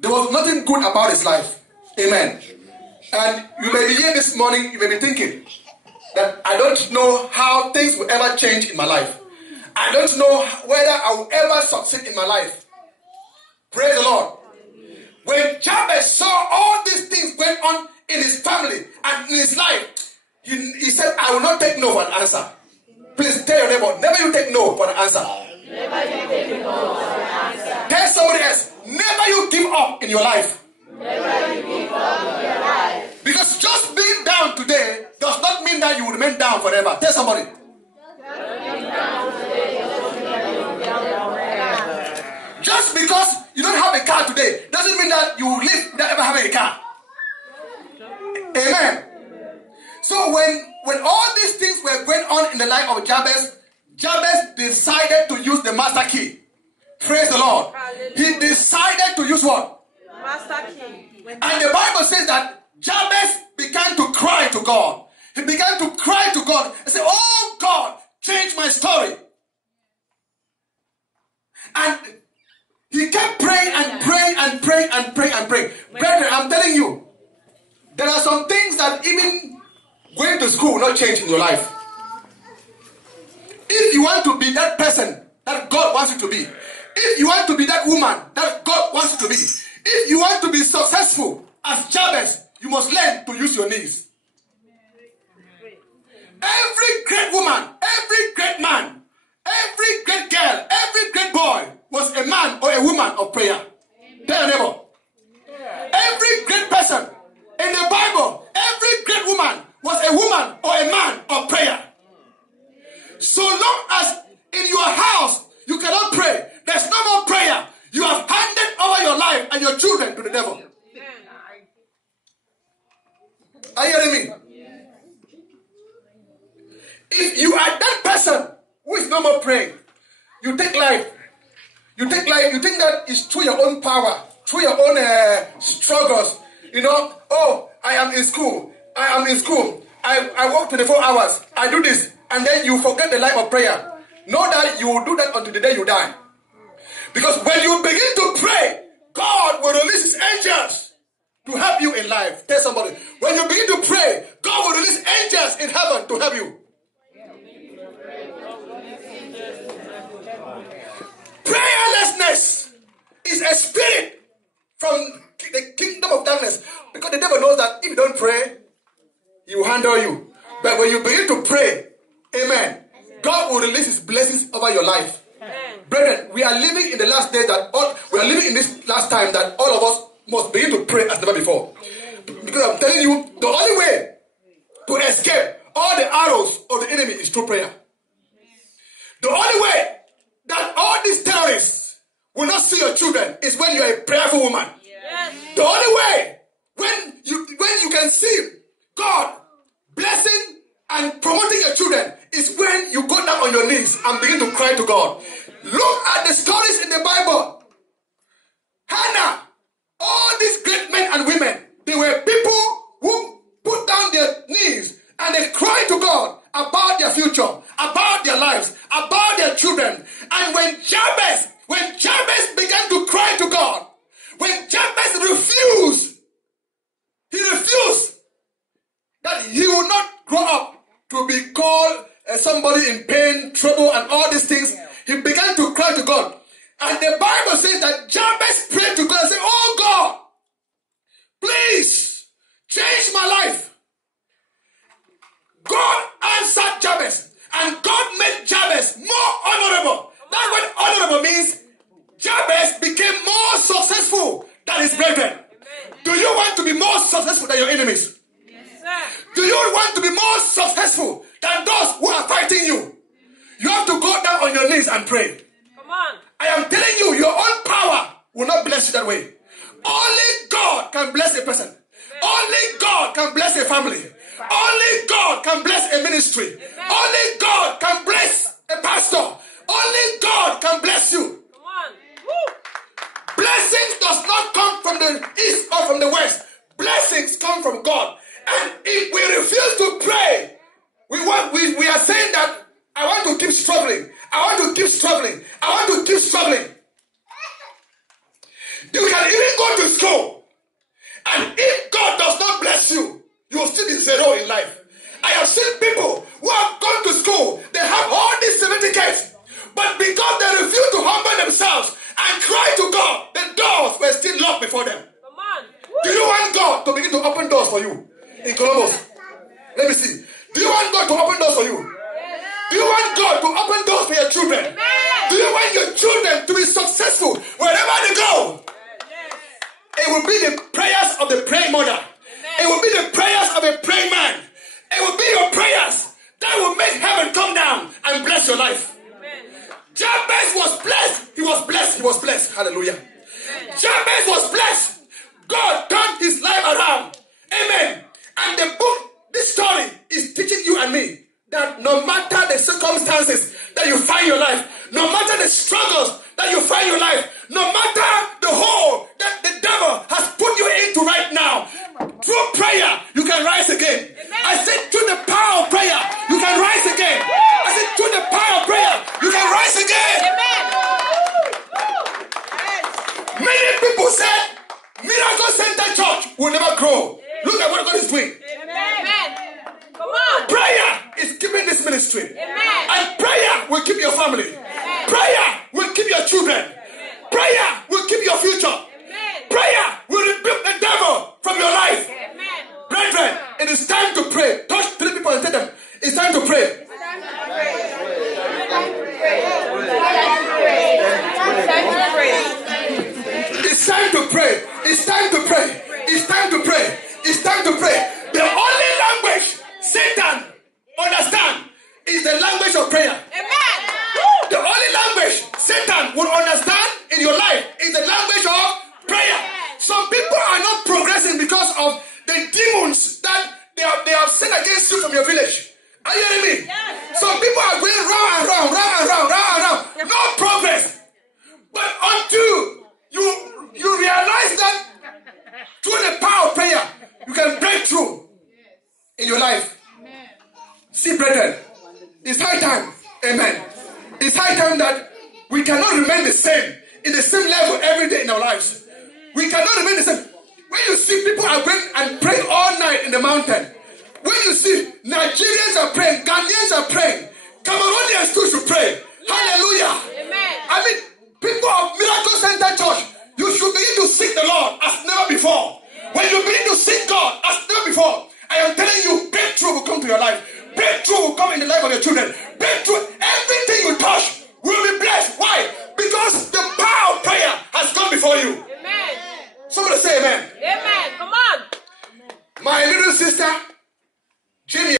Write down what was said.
There was nothing good about his life. Amen. And you may be here this morning, you may be thinking that I don't know how things will ever change in my life. I don't know whether I will ever succeed in my life. Praise the Lord. When Jabez saw all these things going on in his family and in his life, he said, I will not take no for an answer. Please tell your neighbor, never you take no for an answer. Never you take no for an answer. Tell somebody else, never you give up in your life. Never you give up in your life. Because just being down today does not mean that you will remain down forever. Tell somebody. Just because you don't have a car today doesn't mean that you will live without ever having a car. Amen. So when all these things were going on in the life of Jabez, Jabez decided to use the master key. Praise the Lord. He decided to use what? Master key. And the Bible says that Jabez began to cry to God. He began to cry to God and say, oh God, change my story. And he kept praying and praying and praying and praying and praying. Brethren, I'm telling you, there are some things that even going to school will not change in your life. If you want to be that person that God wants you to be, if you want to be that woman that God wants you to be, if you want to be successful as Jabez, you must learn to use your knees. Every great woman, every great man, every great girl, every great boy was a man or a woman of prayer. Tell your neighbor. Every great person in the Bible, every great woman was a woman or a man of prayer. So long as in your house you cannot pray, there's no more prayer. You have handed over your life and your children to the devil. Are you hearing me? If you are that person who is no more praying, you take life. You think that it's through your own power, through your own struggles. You know, oh, I am in school. I work 24 hours. I do this. And then you forget the life of prayer. Know that you will do that until the day you die. Because when you begin to pray, God will release his angels to help you in life. Tell somebody. When you begin to pray, God will release angels in heaven to help you. Prayerlessness is a spirit from the kingdom of darkness. Because the devil knows that if you don't pray, he will handle you. But when you begin to pray, amen, God will release his blessings over your life. Brethren, we are living in the last days we are living in this last time that all of us must begin to pray as never before. Because I'm telling you, the only way to escape all the arrows of the enemy is through prayer. The only way that all these terrorists will not see your children is when you are a prayerful woman. Yes. The only way when you can see God blessing and promoting your children is when you go down on your knees and begin to cry to God. Look at the stories in the Bible. Hannah, all these great men and women, they were people who put down their knees and they cried to God about their future, about their lives, about their children. And when Jabez began to cry to God, when Jabez refused that he will not grow up to be called somebody in pain, trouble, and all these things, he began to cry to God. And the Bible says that Jabez prayed to God and said, oh God, please change my life. God answered Jabez, and God made Jabez more honorable. That word honorable means Jabez became more successful than his brethren. Do you want to be more successful than your enemies? Yes, sir. Do you want to be more successful than those who are fighting you? You have to go down on your knees and pray. Come on. I am telling you, your own power will not bless you that way. Only God can bless a person. Only God can bless a family. Only God can bless a ministry. Only God can bless a pastor. Only God can bless you. Come on. Woo. Blessings does not come from the east or from the west. Blessings come from God. And if we refuse to pray, we are saying that I want to keep struggling. I want to keep struggling. I want to keep struggling. You can even go to school. And if God does not bless you, you will still be zero in life. I have seen people who have gone to school. They have all these certificates. But because they refuse to humble themselves and cry to God, the doors were still locked before them. Come on. Do you want God to begin to open doors for you in Columbus? Let me see. Do you want God to open doors for you? Do you want God to open doors for your children? Do you want your children to be successful wherever they go? It will be the prayers of the praying mother. It will be the prayers of a praying man. It will be your prayers that will make heaven come down and bless your life. Jabez was blessed. He was blessed. He was blessed. Hallelujah. Jabez was blessed. God turned his life around. Amen. And the book, this story is teaching you and me that no matter the circumstances that you find your life, no matter the struggles that you find your life, no matter the hole that the devil has put you into right now, through prayer, you can rise again. I said through the power of prayer, you can rise again. I said through the power of prayer, you can rise again. Many people said Miracle Center Church will never grow. Look at what God is doing. Come on. Prayer is keeping this ministry. And prayer will keep your family. Prayer will keep your children. Prayer will keep your future. Prayer will rebuke the devil from your life. Brethren, it is time to pray. Touch 3 people and tell them, it's time to pray. It's time to pray. It's time to pray. It's time to pray. It's time to pray. The only language Satan understands is the language of prayer. The only language Satan will understand in your life is the language of prayer. Some people are not progressing because of the demons that they have sent against you from your village. Are you hearing me? Some people are going round and round, round and round, round and round. No progress. But until you realize that through the power of prayer, you can break through in your life. See, brethren, it's high time. Amen. It's high time that we cannot remain the same, in the same level every day in our lives. We cannot remain the same. When you see people are going and praying all night in the mountain, when you see Nigerians are praying, Ghanaians are praying, Cameroonians too should pray. Hallelujah. I mean, people of Miracle Center Church, you should begin to seek the Lord as never before. When you begin to seek God as never before, I am telling you, breakthrough will come to your life. Breakthrough will come in the life of your children. Breakthrough, everything you touch will be blessed. Why? Because the power of prayer has come before you. Amen. Somebody say amen. Amen. Come on. My little sister, Jimmy.